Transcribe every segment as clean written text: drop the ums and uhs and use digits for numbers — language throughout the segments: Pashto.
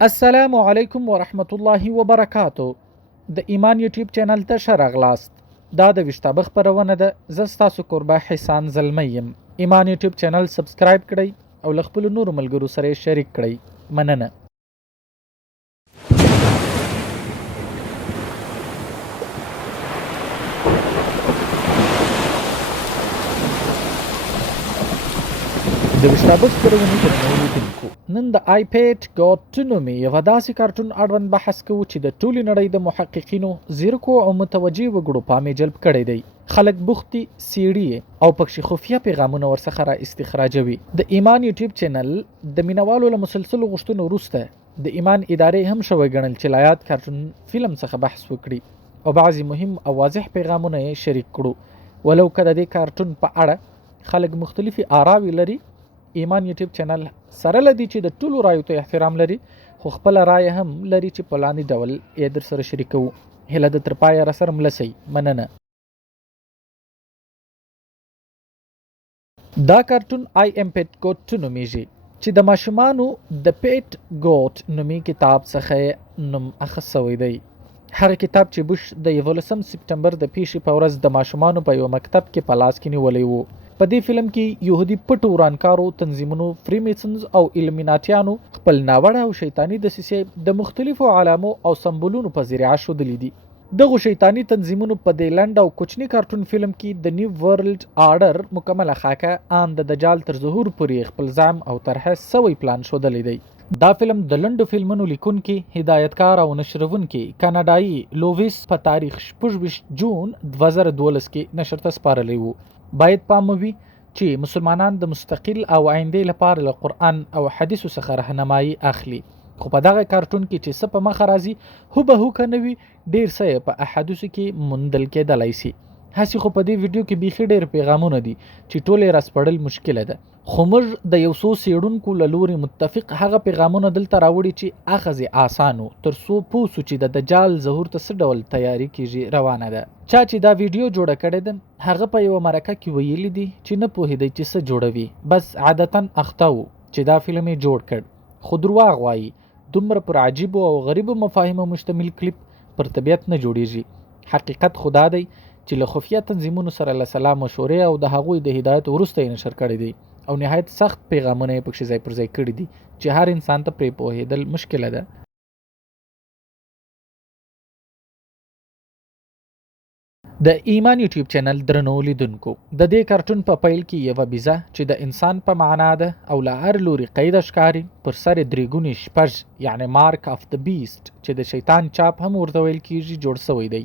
السلام علیکم ورحمت الله وبرکاتو. د ایمان یوټیوب چینل ته ښه راغلاست. دا د ويښتابه خپرونه ده. زه ستاسو کوربه حسان زلمی یم. ایمان یوټیوب چینل سبسکرایب کړئ او له خپلو نورو ملګرو سره یې شریک کړئ. مننه. د ويښتابه خپرونې درنو لیدونکو، نن د آیپیډ ګاټ نومې یوه داسې کارټون اړوند بحث کوو چې د ټولې نړۍ د محققینو، ځیرکو او متوجه وګړو پام یې جلب کړی دی. خلک بوخت دي، څیړي او پکښي خفیه پیغامونه ورڅخه را استخراجوي. د ایمان یوټیوب چینل د مینوالو له مسلسلو غوښتنو وروسته د ایمان ادارې هم شوی ګڼل چې له یاد کارټون فلم څخه بحث وکړي او بعضي مهم او واضح پیغامونه یې شریک کړو. ولو که د دې کارټون په اړه خلک مختلفي آراوې لري، ایمان یوټیوب چینل سره لدی چې د ټولو رایو ته احترام لري، خو خپل رای هم لري چې په لاندې ډول یې در سره شریکو. هله د تر پایه را سره ملسئ. مننه. دا کارټون آی ایم پیټ ګوټ نومیږي چې د ماشومانو د پیټ ګوټ نومي کتاب څخه نوم اخیست شوی دی. هغه کتاب چې بوش د 11 سپټمبر د پیښې په ورځ د ماشومانو په یو مکتب کې په لاس کې نیولی وو. په دې فلم کې يهودي پټو ورانکارو تنظیمونو، فریمیسنز او ایلومیناتیانو خپل ناوړه او شیطاني دسیسې د مختلفو علامو او سمبولونو په ذریعه ښودلې دي. دغه شیطاني تنظیمونو په دې لنډ او کوچني کارټون فلم کې د نیو ورلد آرډر مکمله خاکه ان د دجال تر ظهور پورې خپل ځام او طرحه سوی پلان ښودلی دی. دا فلم د لنډو فلمونو لیکونکي، هدایتکار او نشرونکي کاناډایي لوویس په تاریخ 26 جون 2012 کې نشر ته سپارلی وو. باید پام وي چې مسلمانان د مستقل او آیندې لپاره له قرآن او حدیثو څخه رهنمایي اخلي، خو په دغه کارټون کې چې څه په مخه راځي هوبهو که نه وي، ډېر څه په احادیثو کې موندل کېدلی سي. هسې خو په دې ویډیو کې بیخي ډېر پیغامونه دي چې ټول یې راسپړل مشکله ده، خو موږ د یو څو څېړونکو له لوري متفق هغه پیغامونه دلته راوړي چې اخذ یې آسانو، تر څو پوه سو چې د دجال ظهور ته څه ډول تیاری کېږي روانه ده. چا چې دا ویډیو جوړه کړې ده هغه په یوه مرکه کې ویلي دي چې نه پوهېدی چې څه جوړوي، بس عادتا اخته و چې دا فلم یې جوړ کړ. خو درواغ وایي، دومره پر عجیبو او غریبو مفاهیمو مشتمل کلیپ پر طبیعت نه جوړیږي. حقیقت خدا دی چې له خفیه تنظیمونو سره له سلا مشورې او د هغوی د هدایت وروسته یې نشر کړی دی او نهایت سخت پیغامونه یې پکښې ځای پر ځای کړي دي چې هر انسان ته پرې پوهېدل مشکله ده. د ایمان یوټیوب چینل درنو لیدونکو، د دې کارټون په پیل کې یوه بیزه چې د انسان په معنا ده او له هر لوري قیده ښکاري، پر سر یې 3 ګونې 6 یعنی مارک اف د بیسټ چې د شیطان چاپ هم ورته ویل کېږي جوړ شوی دی.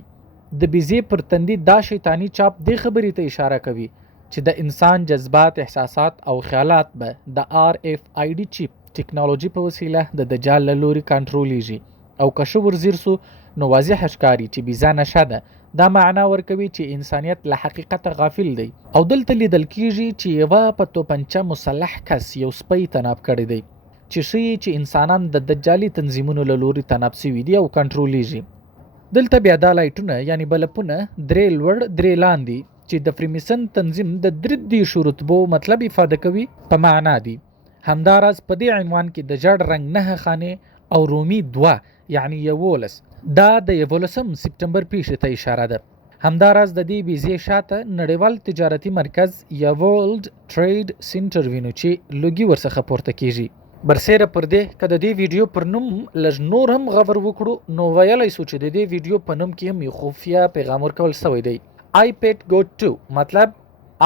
د بیزې پر تندي دا شیطانی چاپ دې خبرې ته اشاره کوي چې د انسان جذبات، احساسات او خیالات به د RFID چیپ ټیکنالوژي په وسیله د دجال له لوري کنټرولېږي او که ښه ورځیر سو نو واضح ښکاري چې بیزه نشه ده. دا معنا ورکوي چې انسانیت له حقیقته غافل دی او دلته لیدل کېږي چې یوه په توپنچه مسلح کس یو سپی تناب کړی دی چې ښیي چې انسانان د دجالي تنظیمونو له لوري تناب سوي دي او کنټرولېږي. دلته بیا دا لایټونه یعنی بلپونه 3 لوړ 3 لاندې چې د فریمیسن تنظیم د 33 رتبو مطلب افاده کوي په معنا دي. همداراز په دې عنوان کې د جړ رنګ 9 خانې او رومي 2 یعنی 11 دا د 11 سپټمبر پیښې ته اشاره ده. همداراز د دې بیزې شاته نړیوال تجارتي مرکز یا ورلد ټریډ سنټر وینو چې لوګي ورڅخه پورته کیږي. برسیره پر دې که د دې ویډیو پر نوم لږ نور هم غور وکړو نو ویلی سو چې د دې ویډیو په نوم کې هم یو خفیه پیغام ورکول شوی دی. آی پیټ ګوټ 2 مطلب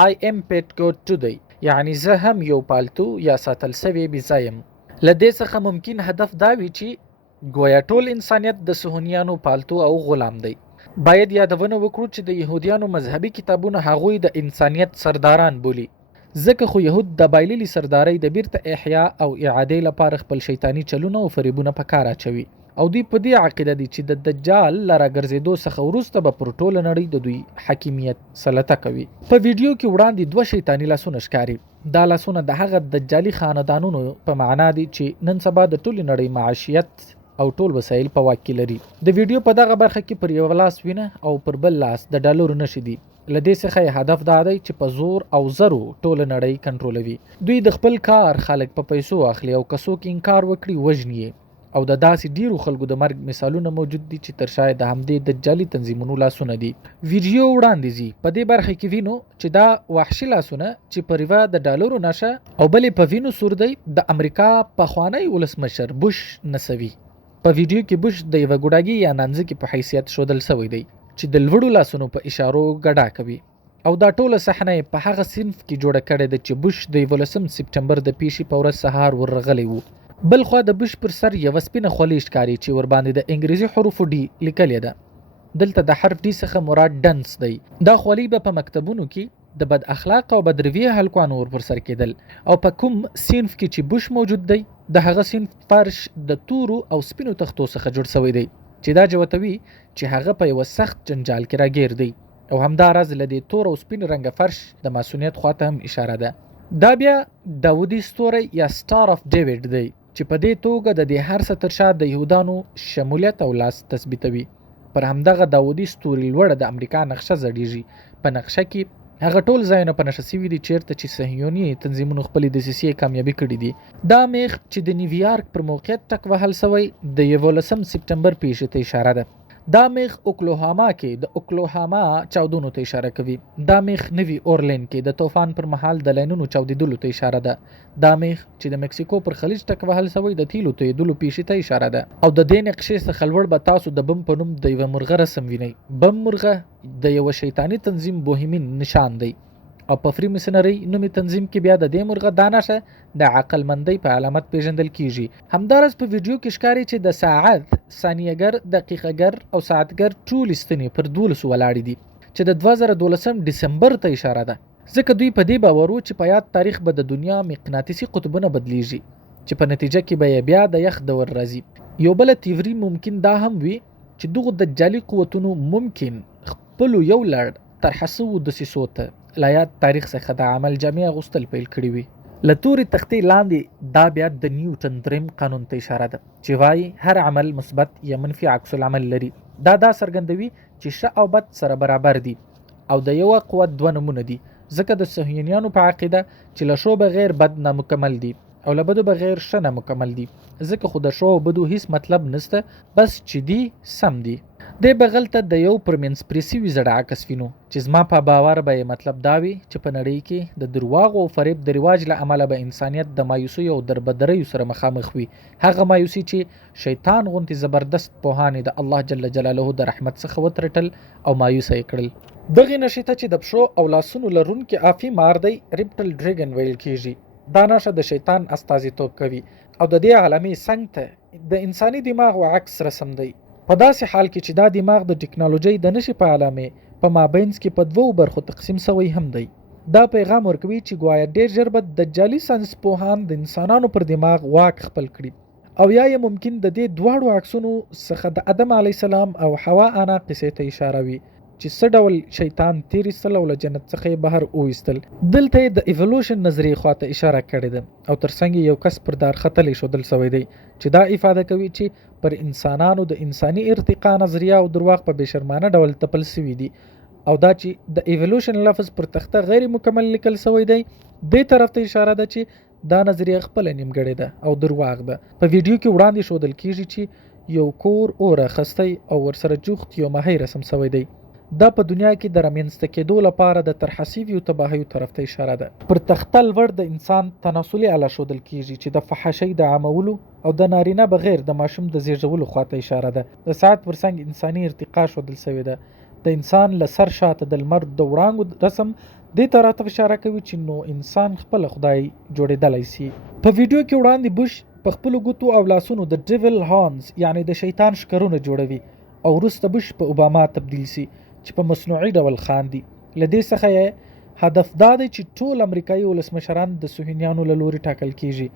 آی ایم پیټ ګوټ 2 دی، یعنی زه هم یو پالتو یا ساتل سوی بیزه یم. له دې څخه ممکن هدف دا وي چې گویا ټول انسانیت د صهیونیانو پالتو او غلام دی. باید یادونه وکړو چې د یهودیانو مذهبي کتابونه هغوی د انسانیت سرداران بولي، ځکه خو یهود د بایللي سردارۍ د بیرته احیا او اعادې لپاره خپل شیطاني چلونه او فریبونه په کار اچوي او دوی په دې عقیده دي چې د دجال له راګرځېدو څخه وروسته به پر ټوله نړۍ د دوی حاکمیت سلطه کوي. په ویډیو کې وړاندې 2 شیطاني لاسونه ښکاري. دا لاسونه د هغه دجالي خاندانونو په معنا دي چې نن سبا د ټولې نړۍ معاشیت او ټول وسایل په واک کې لري. د ویډیو په دغه برخه کې پر یو لاس وینه او پر بل لاس د ډالرو نښې دي. له دې څخه یې هدف دا دی چې په زور او زرو ټوله نړۍ کنټرولوي. دوی د خپل کار خلک په پیسو اخلي او که څوک انکار وکړي وژني یې. او د داسې ډیرو خلکو د مرګ مثالونه موجود دي چې تر شاید د همدې دجالي تنظیمونو لاسونه دي. ویډیو وړاندې ځي په دې برخه کې وینو چې دا وحشي لاسونه چې په ریوا د ډالرو نشه او بلې په وینو سور دی د امریکا پخوانی ولسمشر بوش نسوي. په ویډیو کې بوش د یوه ګوډاګي یا نانځکې په حیثیت ښودل سوی دی چې د لوړو لاسونو په اشارو ګډا کوي او دا ټوله صحنه په هغه صنف کې جوړه کړې ده چې بوش د 11 سپټمبر د پیښې په ورځ سهار ورغلی وو. بل خوا د بوش پر سر یو سپینه خولۍ ښکاري چې ورباندې د انګریزي حروفو ډي لیکلې ده. دلته د حرف ډي څخه مراد ډنس دی. دا خولۍ به په مکتبونو کې د بد اخلاق او بدرویه هلکانو ور پر سر کېدل او په کوم صنف کې چې بوش موجود دی د هغه صنف فرش د تورو او سپینو تختو څخه جوړ شوی دی چې دا جوتوي چې هغه په یو سخت جنجال کې راګیر دی او همداراز له دې تور او سپین رنګه فرش د ماسونیت خواته هم اشاره ده. دا بیا داودي ستوری یا سټار اف ډیوډ دی چې په دې توګه د دې هر څه تر شا د یهودانو شمولیت او لاس تثبیتوي. پر همدغه داودي ستوري لوړه د امریکا نقشه زړیږي. په نقشه کې هغه ټول ځایونه په نښه سوي دي چیرته چې صهیوني تنظیمونو خپلې دسیسې کامیابي کړي دي. دا میخ چې د نیویارک پر موقعیت ټک وهل سوی د 11 سپټمبر پیښې ته اشاره ده. دا میخ اوکلاهاما کې د اوکلاهاما چاودونو ته اشاره کوي. دا میخ نوي اورلین کې د طوفان پر مهال د لاینونو چاودیدلو ته اشاره ده. دا میخ چې د مکسیکو پر خلیج ټک وهل سوی د تیلو تویدلو پیښې ته اشاره ده. او د دې نقشې څخه لوړ به تاسو د بم په نوم د یوه مرغه رسم وینئ. بم مرغه د یوه شیطاني تنظیم بوهیمین نشان دی او په فری مسنري نومي تنظیم کې بیا د دې مرغه دا نښه د عقلمندۍ په علامت پیژندل کیږي. همدارس په ویډیو کې ښکاري چې د ساعت، ثانیه‌ګر، دقیقه‌ګر او ساعتګر ټول ستنې پر 12 ولاړې دي چې د 2012 ډسمبر ته اشاره ده. ځکه دوی په دې باور وو چې په یاد تاریخ به د دنیا مقناطیسي قطبونه بدلیږي چې په نتیجه کې به بیا د یخ دور راځي. یو بل تیوري ممکن دا هم وي چې دغه دجالي قوتونو ممکن خپل یو لړ طرح شوو دسیسو ته له یاد تاریخ څخه د عمل جامع اغوستل پیل کړي وي. له تورې تختې لاندې دا بیا د نیوټن دریم قانون ته اشاره ده چې وایي هر عمل مثبت یا منفي عکس العمل لري. دا څرګندوي چې ښه او بد سره برابر دي او د یوه قوت دوه نومونه دي. ځکه د صهیونیانو په عقیده چې له شو بغیر بد نامکمل دي او له بدو بغیر ښه نامکمل دي. ځکه خو د شو او بدو هیڅ مطلب نشته، بس چې دي سم دي. د بغل ته د یو پرمنس پریسیوي زړه عکس وینو چې زما په باور به مطلب دا وي چې په نړۍ کې د درواغ او فریب د رواج له امله به انسانیت د مایوسۍ او دربدریو سره مخامخ وي. هغه مایوسي چې شیطان غوندې زبردست پوهانې د الله جل جلاله د رحمت څخه وترټل او مایوسه یې کړل. دغې نښې ته چې د پښو او لاسونو لرونکي افي مار دی ریپټل ډریګن ویل کیږي. دا نښه د شیطان استازیتوب کوي او د دې عالمي څنګ ته د انساني دماغ عکس رسم دی. په داسې حال کې چې دا دماغ د ټکنالوژۍ د نښې په علامې په مابینځ کې په 2 برخو تقسیم شوی هم دی. دا پیغام ورکوي چې ګوایا ډیر ژر به دجالي ساینس پوهان د انسانانو پر دماغ واک خپل کړي او یا یې ممکن د دې دواړو عکسونو څخه د آدم علیه السلام او حوا انا قصې ته اشاره وي چې څه ډول شیطان تیر ایستل او له جنت څخه یې بهر وایستل. دلته یې د ایولوشن نظریې خواته اشاره کړې ده او ترڅنګ یو کس پر دار ختلی ښودل سوی دی چې دا افاده کوي چې پر انسانانو د انساني ارتقا نظریه او درواغ په بېشرمانه ډول تپل سوي دي او دا چې د ایولوشن لفظ پر تخته غیر مکمل لیکل سوی دی دې طرف ته اشاره ده چې دا نظریه خپل نیمګړې ده او درواغ ده. په ویډیو کې وړاندې ښودل کیږي چې یو کور اوره خستی او ورسره جوخت یو ماهی رسم سوی دی. دا په دنیا کې د رامنځته کېدو لپاره د طرح شویو تباهیو طرف ته اشاره ده. پر تخته لوړ د انسان تناسلي آله ښودل کیږي چې د فحاشۍ د عامولو او د نارینه بغیر د ماشوم د زیږولو خواته اشاره ده. د ساعت پر څنګ انساني ارتقا ښودل سوې ده. د انسان له سر شاته د لمر د وړانګو رسم دې طرح ته اشاره کوي چې نو انسان خپل خدای جوړېدلی سي. په ویډیو کې وړاندې بوش په خپلو ګوتو او لاسونو د ډیول هانز یعنی د شیطان ښکرونه جوړوي او وروسته بوش په اوباما تبدیل سي چې په مصنوعي ډول خاندي. له دې څخه یې هدف دا دی چې ټول امریکایي ولسمشران د صهیونیانو له لوري ټاکل کیږي.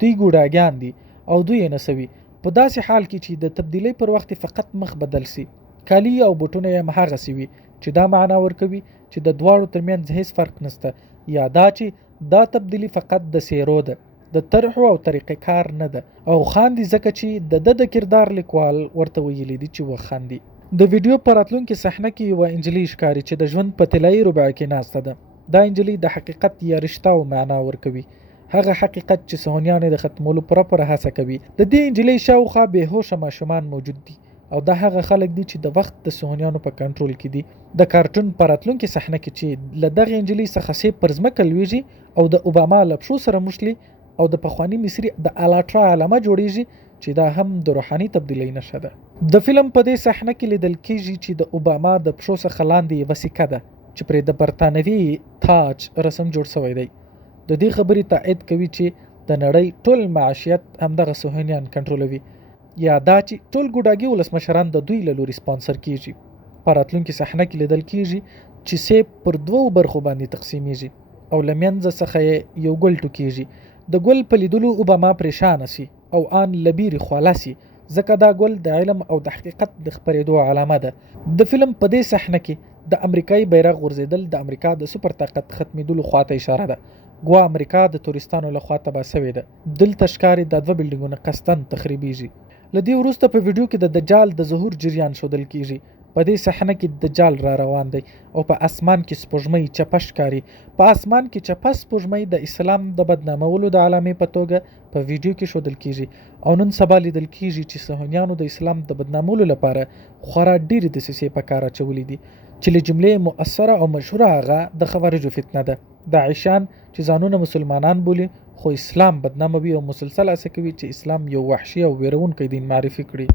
دوی ګوډاګیان دي او دوی یې نسوي. په داسې حال کې چې د تبدیلۍ پر وخت فقط مخ بدل سي، کالي او بوټونه یې هماغسې وي چې دا معنا ورکوي چې د دواړو ترمنځ هیڅ فرق نشته، یا دا چې دا تبدیلي فقط د څیرو ده، د طرحو او طریقې کار نه ده او خاندي ځکه چې د کردار لیکوال ورته ویلي دي چې وخاندي. د ویډیو په راتلونکې صحنه کې یوه انجلۍ ښکاري چې د ژوند په طلایي ربع کې ناسته ده. دا انجلۍ د حقیقت یا رښتاو معنا ورکوي هغه حقیقت چې صهیونیان د ختمولو پوره هڅه کوي. د دې انجلۍ شاوخوا بېهوشه ماشومان موجود دي او دا هغه خلک دي چې د وخت د صهیونیانو په کنټرول کې دي. د کارټون په راتلونکي صحنه کې چې له دغه انجلۍ څخه سیب پر ځمکه لویږي او د اوباما له پښو سره مشلي او د پخواني مصري د الاټرا علامه جوړیږي چې دا هم د روحاني تبدیلۍ نښه ده. د فلم په دې صحنه کې لیدل کېږي چې د اوباما د پښو څخه لاندې یوه سکه ده چې پرې د برطانوي تاج رسم جوړ شوی دی. د دې خبرې تایید کوي چې د نړۍ ټول معیشت همدغه صهیونیان کنټرولوي یا دا چې ټول ګوډاګي ولسمشران د دوی له لوري سپانسر کیږي. په راتلونکي صحنه کې لیدل کېږي چې سیب پر دوو برخو باندې تقسیمیږي او له منځه څخه یو ګل ټوکیږي. د ګل په لیدلو اوباما پریشانه سي او آن لبیري خواله سي ځکه دا ګل د علم او د حقیقت د خپرېدو علامه ده. د فلم په دې صحنه کې د امریکایي بیرغ غورځېدل د امریکا د سپر طاقت ختمېدلو خواته اشاره ده. ګوا امریکا د تورستانو له خوا تباه سوې ده. دلته ښکاري دا دوه بلډینګونه قصدن تخریبیږي. له دې وروسته په ویډیو کې د دجال د ظهور جریان ښودل کیږي. په دې صحنه کې دجال را روان دی او په اسمان کې سپوږمۍ چپه ښکاري. په اسمان کې چپه سپوږمۍ د اسلام د بدنامولو د علامې په توګه په ویډیو کې ښودل کیږي او نن سبا لیدل کیږي چې صهیونیانو د اسلام د بدنامولو لپاره خورا ډېرې دسیسې په کار اچولې دي چې له جملې مؤثره او مشهوره هغه د خوارجو فتنه ده. داعشان چې ځانونه مسلمانان بولي خو اسلام بدناموي او مسلسل هڅه کوي چې اسلام یو وحشي او ویرونکی دین معرفي کړي.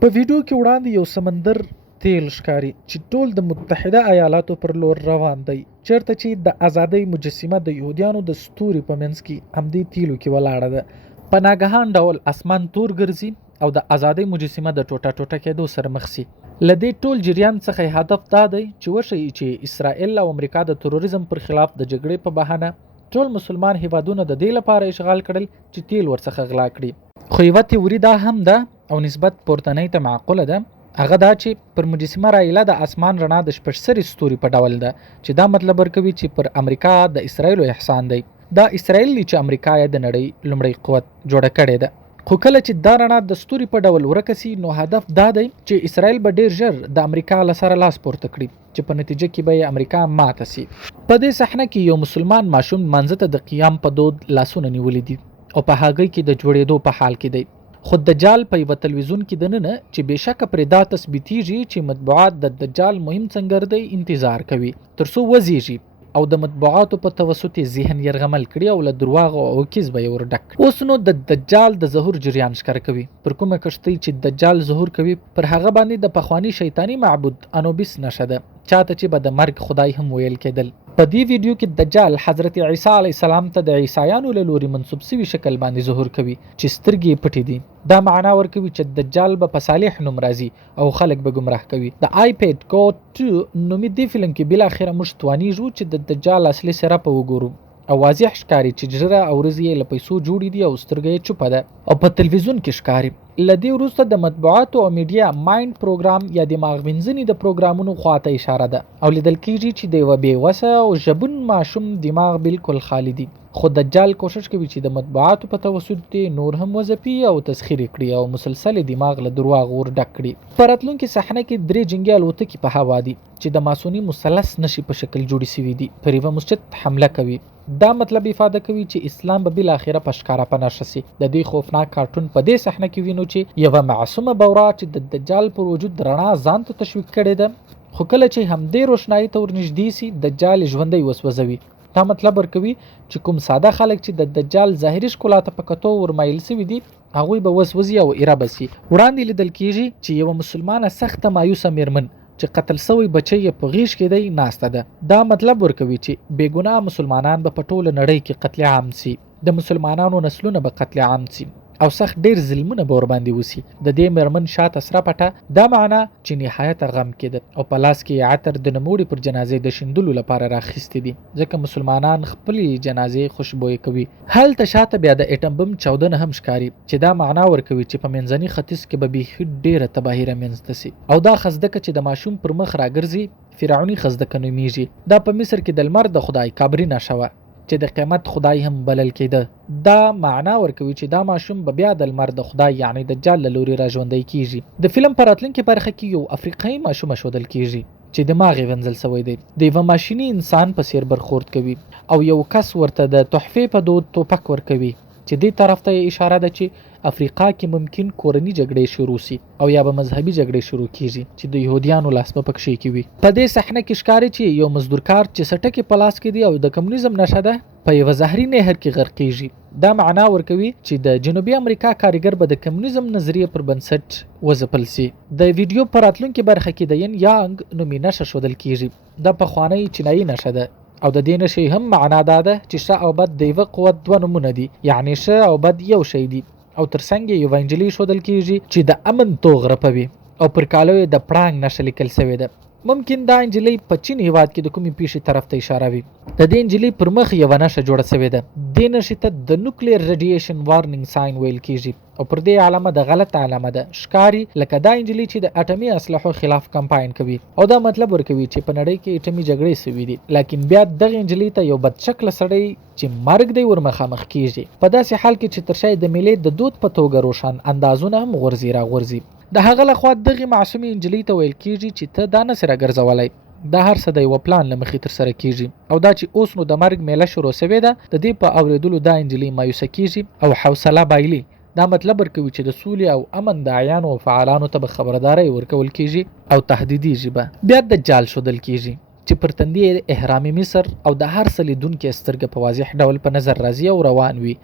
په ویډیو کې وړاندې یو سمندر تیل ښکاري چې ټول د متحده ایالاتو پر لور روان دی چېرته چې د ازادۍ مجسمه د یهودیانو د ستوري په منځ کې همدې تیلو کې ولاړه ده. په ناګهان ډول اسمان تور ګرځي او د ازادۍ مجسمه د ټوټه ټوټه کېدو سره مخ سي. له دې ټول جریان څخه هدف دا دی چې وښیي چې اسرائیل او امریکا د تروریزم پر خلاف د جګړې په بهانه ټول مسلمان هیوادونه د دې لپاره اشغال کړل چې تیل ورڅخه غلا کړي. خو یوه تیوري دا هم ده او نسبت پورتنۍ ته معقوله ده، هغه دا چې پر مجسمه رایله د اسمان رڼا د شپږ سري ستوري په ډول ده چې دا مطلب ورکوي چې پر امریکا د اسرائیلو احسان دی. دا اسرائیل چې امریکا یې د نړۍ لومړی قوت جوړه کړې ده. خو کله چې دا رڼا د ستوري په ډول ورکه سي نو هدف دا دی چې اسرائیل به ډیر ژر د امریکا له سره لاس پورته کړي چې په نتیجه کې به یې امریکا ماته سي. په دې صحنه کې یو مسلمان ماشوم منځ ته د قیام په دود لاسونه نیولي دي او په هغې کې د جوړېدو په حال کې دی. خو دجال په یوه تلویزیون کې دننه چې بېشکه پرې دا تثبیتیږي چې مطبوعات د دجال مهم څنګر دی انتظار کوي ترڅو وزیږي او د مطبوعاتو په توسط ذهن یرغمل کړي او له درواغو او کذب یې ور ډک. اوس نو د دجال د ظهور جریان ښکاره کوي. پر کومه کښتۍ چې دجال ظهور کوي پر هغه باندې د پخواني شیطاني معبود انوبیس نښه ده چاته چې به د مرګ خدای هم ویل کېدل. په دې ویډیو کې دجال حضرت عیسی علیه السلام ته د عیسایانو له لوري منسوب سوي شکل باندې ظهور کوي چې سترګې یې پټې دي. دا معنا ورکوي چې دجال به په صالح نوم راځي او خلک به ګمراه کوي. د آیپیډ کوډ 2 نومي دې فلم کې بالاخره موږ توانیږو چې د دجال اصلي څېره په وګورو او واضح ښکاري چې ژیره او ورځې یې له پیسو جوړې دي او سترګه یې چوپه ده او په تلویزیون کې ښکاري. له دې وروسته د مطبوعاتو او میډیا مایند پروګرام یا دماغ وینځنې د پروګرامونو خواته اشاره ده او لیدل کېږي چې د یوه بېوسه او ژبون ماشوم دماغ بالکل خالي دي. خو دجال کوشش کوي چې د مطبوعاتو په توسط نور هم وځپي او تسخیر کړي او مسلسل دماغ له درواغ ور ډک کړي. په راتلونکي صحنه کې 3 جنګي الوتکې په هوا دي چې د ماسوني مثلث نښې په شکل جوړې سوي دي پر یوه مسجد حمله کوي. دا مطلب افاده کوي چې اسلام به بالاخره په ښکاره په نښه سي. د دې خوفناک کارټون په دې صحنه کې وینو چې یوه معصومه بورا چې د دجال پر وجود رڼا ځان ته تشویق کړې ده خو کله چې همدې روښنایي ته ورنږدې سي دجال ژوندی وسوځوي. دا مطلب ورکوي چې کوم ساده خلک چې د دجال ظاهري ښکلا ته په کتو ورمایل سوي دي هغوی به وسوځي او ایره به سي. وړاندې لیدل کېږي چې یوه مسلمانه سخته مایوسه میرمن چې قتل سوی بچی یې په غیږ کې دی ناسته ده. دا مطلب ورکوي چې بېګناه مسلمانان به په ټوله نړۍ کې قتل عام سي. د مسلمانانو نسلونه به قتل عام سي او سخت ډیر ظلمونه به ورباندې وسي. د دې میرمن شاته سره پټه دا معنا چې نهایت غم کې ده او په لاس کې عطر د نموړي پر جنازې د شیندلو لپاره راخیستې دي ځکه مسلمانان خپلې جنازې خوشبویه کوي. هلته شاته بیا د اټم بم چاودنه هم ښکاري چې دا معنا ورکوي چې په منځني ختیځ کې به بیخي ډیره تباهي رامنځته سي او دا خزدکه چې د ماشوم پر مخ راګرځي فرعوني خزدکه نومیږي. دا په مصر کې د لمر د خدای کابري نښه چې د قیامت خدای هم بلل کېده. دا معنا ورکوي چې دا ماشوم به بیا د لمر د خدای یعنی دجال له لوري را ژوندی کیږي. د فلم په راتلونکي برخه کې یو افریقایي ماشوم ښودل کیږي چې دماغ یې وینځل سوی دی، د یوه ماشیني انسان په څیر برخورد کوي او یو کس ورته د تحفې په دود توپک ورکوي چې دې طرف ته اشاره ده چې افریقا کې ممکن کورني جګړې شروع سي او یا به مذهبي جګړې شروع کیږي چې د يهوديانو لاس په پکښي کې وي. په دې صحنه کې ښکاري چې یو مزدورکار چې سټکي په لاس کې دی او د کمونیزم نشه ده په یو زهري نهر کې غرقېږي. دا معنا ورکوي چې د جنوبي امریکا کارګر به د کمونیزم نظریه پر بنسټ وځپل سي. د ویډیو پر راتلونکي برخه کې د ین یانګ نومي نشه ښودل کیږي. دا پخوانی چینایي نشه ده او د دې نشي هم معنا دا ده چې ښه او بد د یوه قوت دوه نومونه دي، یعنی ښه او بد یو شی دي. او ترڅنګ یو انجلي ښودل کیږي چې د امن توغ رپوي او پر کالو د پړانګ نشه لیکل سوی ده. ممکن دا انجلي په چین هیواد کې د کومې پیښې طرف ته اشاره وي. د دې انجلي پر مخ یو نشه جوړه سوې ده. دې نشې ته د نوکلیر ریډیشن وارنینګ ساين ویل کیږي او پر دې علامه د غلط علامه ده. ښکاری لکه دا انجلي چې د اټومي اسلحو خلاف کمپاین کوي او دا مطلب ورکوي چې په نړۍ کې اټومي جګړې سوي دي، لیکن بیا دغه انجلي ته یو بد شکل سړی چې مرګ دی ورمخامخ کیږي. په داسې حال کې چې تر شاید د میلې د دود په توګه روشن اندازونه هم غورځي راغورځي. د هغه لخوا دغه معصومي انجلي ته ویل کیږي چې ته دا نه سره ګرځولای، دا هر څه د یو پلان له مخې ترسره کیږي او دا چې اوس نو د مرګ میله شروع سوې ده د دې په اوریدلو دا انجلي مایوسه کیږي او حوصله بایلي. دا مطلب ورکوي چې د سولې او امن د عیانو او فعالانو ته به خبرداري ورکول کیږي او تهدیدي ژبه بیا دجال شودل کیږي چې پر تندې احرام مصر او د هر څه لیدونکي سترګه په واضح ډول په نظر راځي او روان وي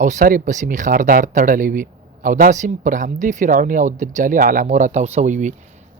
او سر په سیمې خاردار تړلی وي او دا سیم پر همدې فرعوني او دجالي علامو را توسوي وي.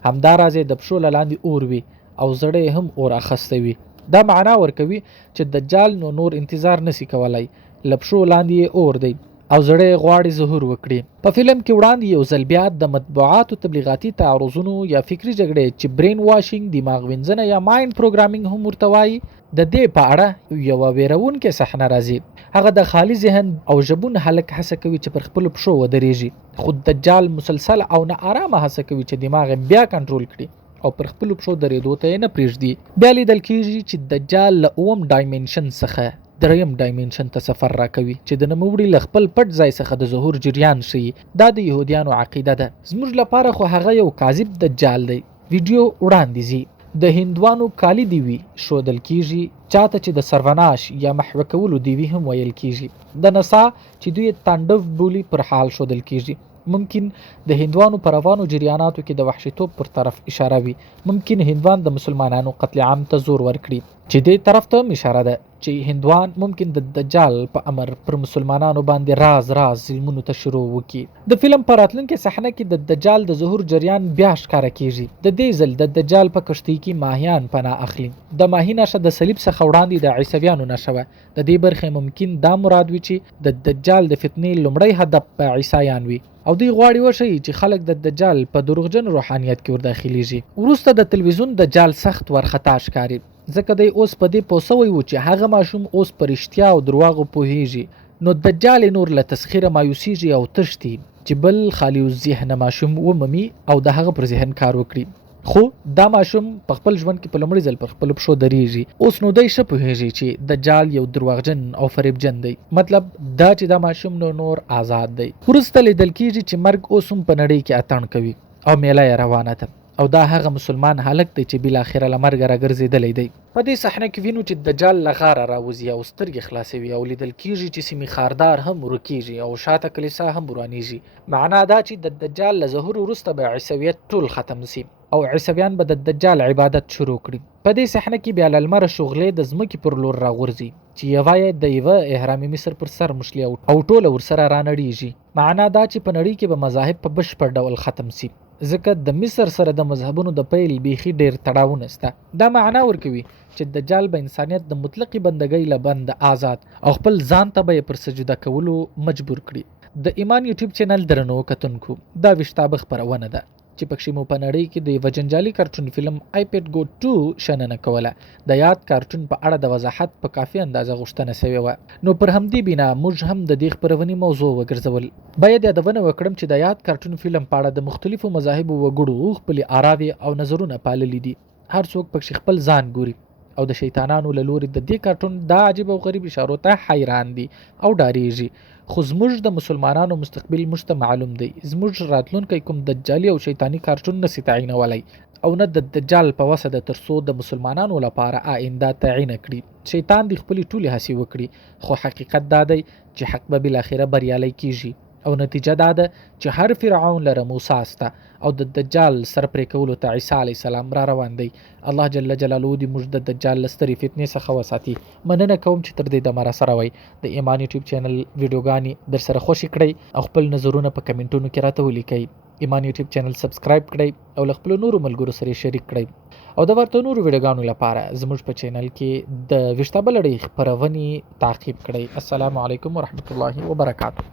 همداراز د پښو لاندې اور وي او زړه هم اور اخسته وي. دا معنا ورکوي چې دجال نور انتظار نسی کولای، لپښو لاندې اور دی او زړه غواړي ظهور وکړي. په فلم کې وړاندي یو ځل بیا د مطبوعاتو تبلیغاتي تعرضونو یا فکری جګړې چې برین واشینګ، دماغ وینځنه یا مایند پروګرامینګ هم ورته وایي، د دې په اړه یو ویرونکې صحنه راځي. هغه د خالی ذهن او ژبون هلک هڅه کوي چې پر خپل پښو ودرېږي، خو دجال مسلسل او نه آرامه هڅه کوي چې دماغ بیا کنټرول کړي او پر خپل پښو درېدو ته نه پرېږدي. بیا لیدل کېږي چې دجال له اوم ډایمنشن څخه دریم ډایمنشن ته سفر راکوي چې د نوموړي له خپل پټ ځای څخه د ظهور جریان شي. دا د يهوديانو عقیده ده. زموږ لپاره خو هغه یو کاذب دجال دی. ویډیو وړاندې زی د هندوانو کالی دیوی شودل کیږي، چاته چې د سروناش یا محو کولو دیوی هم ویل کیږي. د نسا چې دوی تاندو بولی پر حال شودل کیږي. ممکن د هندوانو پر روانو جریاناتو کې د وحشیتوب پر طرف اشاره وي. ممکن هندوان د مسلمانانو قتل عام ته زور ورکړي چې دې طرف ته اشاره ده چې هندوان ممکن د دجال په امر پر مسلمانانو باندې راز ظلمونو ته شروع وکړي. د فلم په راتلونکي صحنه کې د دجال د ظهور جریان بیا ښکاره کیږي. د دې ځل د دجال په کشتۍ کې ماهیان پناه اخلي. د ماهی نشه د صلیب څخه وړاندې د عیسویانو نشه وه. د دې برخې ممکن دا مراد وي چې د دجال د فتنې لومړی هدف په عیسایان وي او دوی غواړي وشي چې خلک د دجال په دروغجن روحانیت کې ورداخليږي. وروسته د تلویزیون دجال سخت ورخطا ښکاري ځکه دی اوس په دې پوسوي و چې هغه ماشوم اوس پر اشتیا او دروغو پوهیږي. نو دجال نور له تسخیره مایوسیږي او تشتي چې بل خالی الذهن ماشوم وممي او د هغه پر ذهن کار وکړي. خو دا ماشوم په خپل ژوند کې په لومړي ځل پر خپل پښو درېږي. اوس نو دی ښه پوهیږي چې دجال یو دروغجن او فریبجن دی. مطلب دا چې دا ماشوم نور آزاد دی. وروسته لیدل کېږي چې مرګ اوس هم په نړۍ کې اتڼ کوي او میله یې روانه ده او دا هغه مسلمان هلک دی چې بالاخره له مرګه راګرځېدلی دی. په دې صحنه کې وینو چې دجال له غاره راوځي او سترګې خلاصوي او لیدل کېږي چې سیمې خاردار هم ورکېږي او شاته کلیسا هم ورانېږي. معنا دا چې د دجال له ظهور وروسته به عیسویت ټول ختم سي او عیسویان به د دجال عبادت شروع کړي. په دې صحنه کې بیا له لمره شغلې د ځمکې پر لور راغورځي چې یوه یې د یوه احرام مصر پر سر مشلي او ټوله ورسره رانړېږي. معنا دا چې په نړۍ کې به مذاهب په بشپړ ډول ختم سي ځکه د مصر سره د مذهبونو د پیل بیخي ډیر تړاو نشته. دا معنا ورکوي چې دجال به انسانیت د مطلقي بندګۍ له بند آزاد او خپل ځان ته به پر سجده کولو مجبور کړي. د ایمان یوټیوب چینل درنو کتونکو دا ويښتابه خپرونه ده چې پکښي مو په نړۍ کې د یو جنجالي کارټون فلم آیپډ گو 2 شننه کوله. د یاد کارټون په اړه د وضاحت په کافي اندازه غوښتنه سوې وه. نو پر همدې بنا موږ هم د دې خپرونې موضوع وګرځول. باید یادونه وکړم چې د یاد کارټون فلم په اړه د مختلفو مذاهبو وګړو خپلې آراوې او نظرونه پاللي دي. هر څوک پکښي خپل ځان ګوري او د شیطانانو له لوري د دې کارټون دا عجیب او غریب اشارو ته حیران دي او ډاریږي. خو زموږ د مسلمانانو مستقبل موږ ته معلوم دی. زموږ راتلونکی کوم دجالي او شیطانی کارټون نسی تعینولی او نه د دجال په وسه د ترسو د مسلمانانو لپاره آینده تعین کړي. شیطان د خپل ټولي هڅې وکړي خو حقیقت دا دی چې حق به بالاخره بریالی کیږي او نتیجه دا ده چې هر فرعون لره موسی استه او د دجال سر پرې کولو ته عیسی علی السلام را روان دی. الله جل جلاله دې موږ د دجال لستري فتنې څخه وساتي. مننه کوم چې تر دې د مر سره وای. د ایمان یوټیوب چینل ویډیوګانی در سره خوشی کړئ او خپل نظرونه په کمنټونو کې راته ولیکئ. ایمان یوټیوب چینل سبسکرایب کړئ او له خپل نورو ملګرو سره شریک کړئ او د ورته نورو ویډیوګانو لپاره زموږ په چینل کې د ويښتابه لړۍ خپرونې تعقیب کړئ. السلام علیکم ورحمت الله وبرکاته.